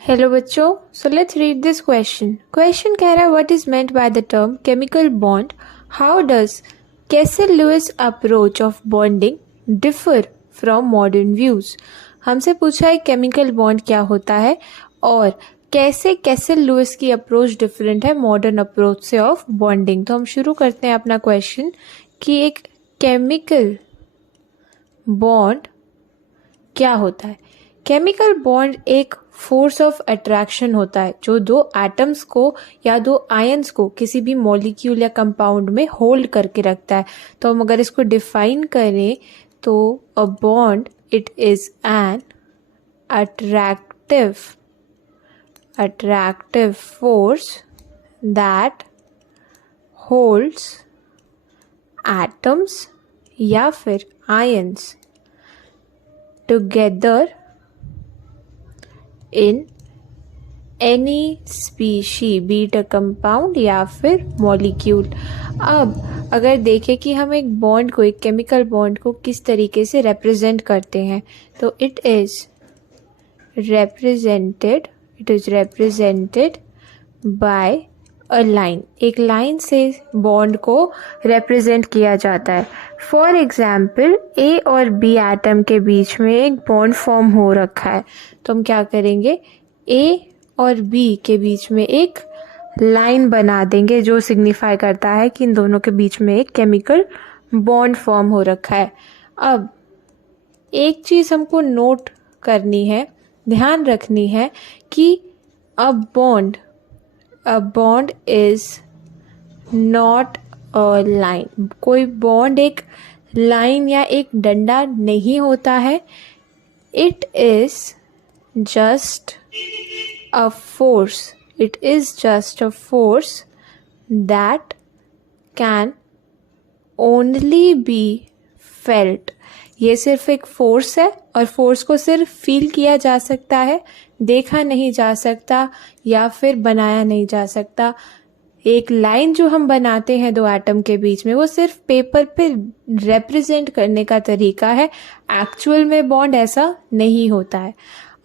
Hello बच्चों, so let's read this question. Question कह रहा है what is meant by the term chemical bond, how does Kossel Lewis approach of bonding differ from modern views. हमसे पूछा है chemical bond क्या होता है और कैसे कैसल लुइस की अप्रोच डिफरेंट है मॉडर्न अप्रोच से ऑफ बॉन्डिंग। तो हम शुरू करते हैं अपना क्वेश्चन कि एक केमिकल बॉन्ड क्या होता है। केमिकल बॉन्ड एक फोर्स ऑफ अट्रैक्शन होता है जो दो एटम्स को या दो आयंस को किसी भी मॉलिक्यूल या कंपाउंड में होल्ड करके रखता है। तो हम अगर इसको डिफाइन करें तो a bond it is an attractive force that holds atoms या फिर ions together in any species, be it a compound या फिर molecule। अब अगर देखें कि हम एक बॉन्ड को, एक केमिकल बॉन्ड को किस तरीके से रिप्रेजेंट करते हैं, तो it is represented by a line. एक लाइन से बॉन्ड को रिप्रेजेंट किया जाता है। फॉर एग्जाम्पल ए और बी एटम के बीच में एक बॉन्ड फॉर्म हो रखा है, तो हम क्या करेंगे, ए और बी के बीच में एक लाइन बना देंगे जो सिग्निफाई करता है कि इन दोनों के बीच में एक केमिकल बॉन्ड फॉर्म हो रखा है। अब एक चीज़ हमको नोट करनी है, ध्यान रखनी है कि a bond is not a line। कोई बॉन्ड एक लाइन या एक डंडा नहीं होता है। It is just a force। It is just a force that can only be felt। ये सिर्फ एक फोर्स है और फोर्स को सिर्फ फील किया जा सकता है, देखा नहीं जा सकता या फिर बनाया नहीं जा सकता। एक लाइन जो हम बनाते हैं दो एटम के बीच में, वो सिर्फ पेपर पे रिप्रेजेंट करने का तरीका है। एक्चुअल में बॉन्ड ऐसा नहीं होता है।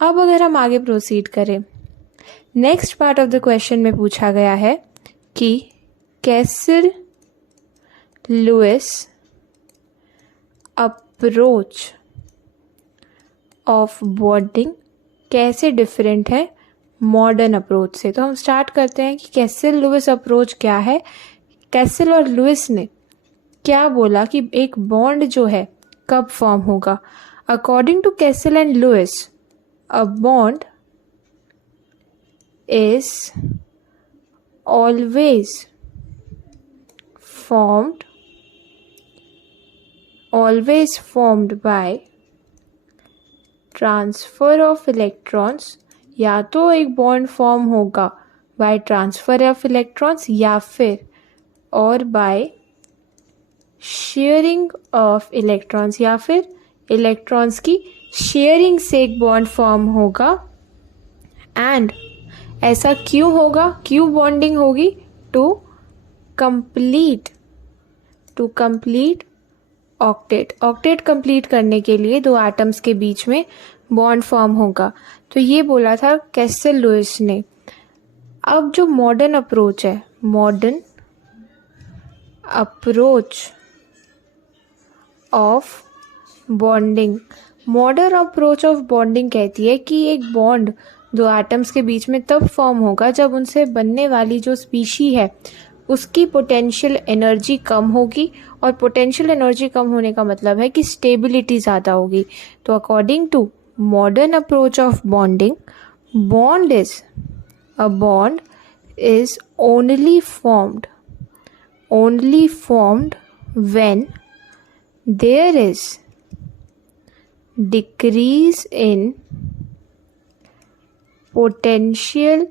अब अगर हम आगे प्रोसीड करें, next part of the question में पूछा गया है कि Kossel Lewis approach of bonding कैसे डिफरेंट है मॉडर्न अप्रोच से। तो हम स्टार्ट करते हैं कि कैसल लुइस अप्रोच क्या है। कैसल और लुइस ने क्या बोला कि एक बॉन्ड जो है कब फॉर्म होगा। According to Kossel and Lewis, a bond is always formed by transfer of electrons. या तो एक बॉन्ड फॉर्म होगा बाय ट्रांसफर ऑफ इलेक्ट्रॉन्स या फिर और बाय शेयरिंग ऑफ इलेक्ट्रॉन्स, या फिर इलेक्ट्रॉन्स की शेयरिंग से एक बॉन्ड फॉर्म होगा। एंड ऐसा क्यों होगा, क्यों बॉन्डिंग होगी, टू कंप्लीट ऑक्टेट कंप्लीट करने के लिए दो एटम्स के बीच में बॉन्ड फॉर्म होगा। तो ये बोला था कैसल लुइस ने। अब जो मॉडर्न अप्रोच है, मॉडर्न अप्रोच ऑफ बॉन्डिंग कहती है कि एक बॉन्ड दो एटम्स के बीच में तब फॉर्म होगा जब उनसे बनने वाली जो स्पीशी है उसकी पोटेंशियल एनर्जी कम होगी, और पोटेंशियल एनर्जी कम होने का मतलब है कि स्टेबिलिटी ज़्यादा होगी। तो according to modern approach of bonding, bond is only formed when there is decrease in potential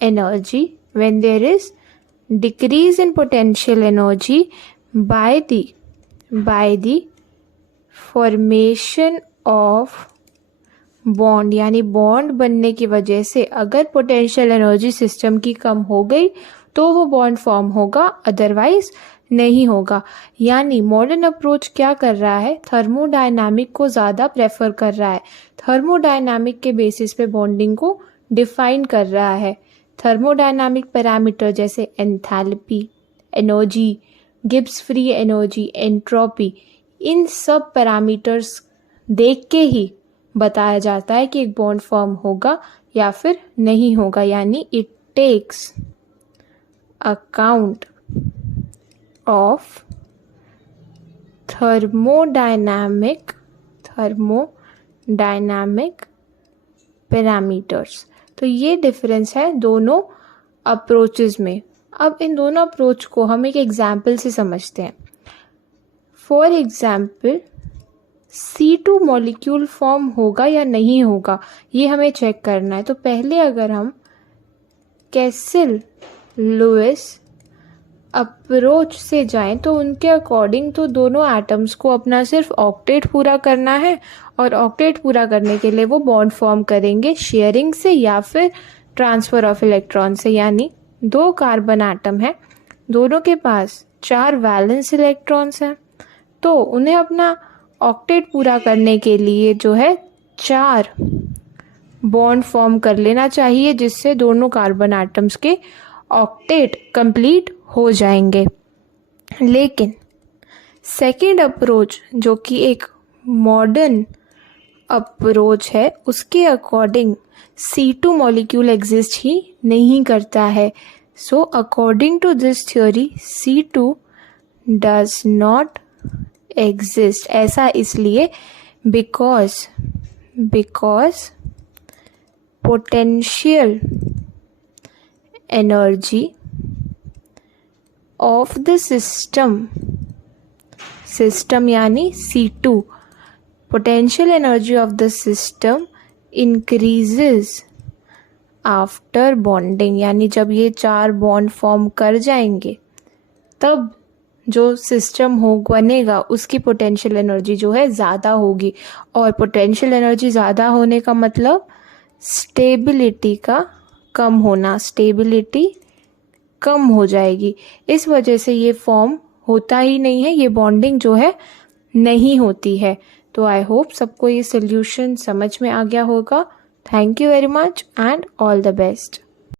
energy by the formation of bond. यानी बॉन्ड बनने की वजह से अगर पोटेंशियल एनर्जी सिस्टम की कम हो गई तो वो बॉन्ड फॉर्म होगा, अदरवाइज नहीं होगा। यानी मॉडर्न अप्रोच क्या कर रहा है, थर्मोडायनामिक को ज़्यादा प्रेफर कर रहा है। थर्मोडायनामिक के बेसिस पे बॉन्डिंग को डिफाइन कर रहा है। थर्मोडायनामिक पैरामीटर जैसे enthalpy, energy, Gibbs free energy, entropy, इन सब पैरामीटर्स देख के ही बताया जाता है कि एक बॉन्ड फॉर्म होगा या फिर नहीं होगा, यानी it takes account of thermodynamic parameters. तो ये डिफरेंस है दोनों अप्रोचेस में। अब इन दोनों अप्रोच को हम एक एग्जाम्पल से समझते हैं। For example, C2 molecule form होगा या नहीं होगा, ये हमें चेक करना है। तो पहले अगर हम कैसिल लुईस अप्रोच से जाएं तो उनके अकॉर्डिंग तो दोनों एटम्स को अपना सिर्फ ऑक्टेट पूरा करना है, और ऑक्टेट पूरा करने के लिए वो बॉन्ड फॉर्म करेंगे शेयरिंग से या फिर ट्रांसफ़र ऑफ इलेक्ट्रॉन से। यानी 2 कार्बन एटम है, दोनों के पास 4 वैलेंस इलेक्ट्रॉन्स हैं, तो उन्हें अपना ऑक्टेट पूरा करने के लिए जो है 4 बॉन्ड फॉर्म कर लेना चाहिए, जिससे दोनों कार्बन एटम्स के ऑक्टेट कंप्लीट हो जाएंगे। लेकिन सेकेंड अप्रोच जो कि एक मॉडर्न अप्रोच है, उसके अकॉर्डिंग C2 मॉलिक्यूल एग्जिस्ट ही नहीं करता है। So according to this theory C2 does not exist. ऐसा इसलिए because potential energy of the system यानी C2, potential energy of the system increases after bonding. यानी जब ये 4 बॉन्ड फॉर्म कर जाएंगे तब जो सिस्टम बनेगा उसकी पोटेंशियल एनर्जी जो है ज़्यादा होगी, और पोटेंशियल एनर्जी ज़्यादा होने का मतलब स्टेबिलिटी का कम होना, स्टेबिलिटी कम हो जाएगी। इस वजह से ये फॉर्म होता ही नहीं है, ये बॉन्डिंग जो है नहीं होती है। तो आई होप सबको ये सोल्यूशन समझ में आ गया होगा। Thank you very much and all the best.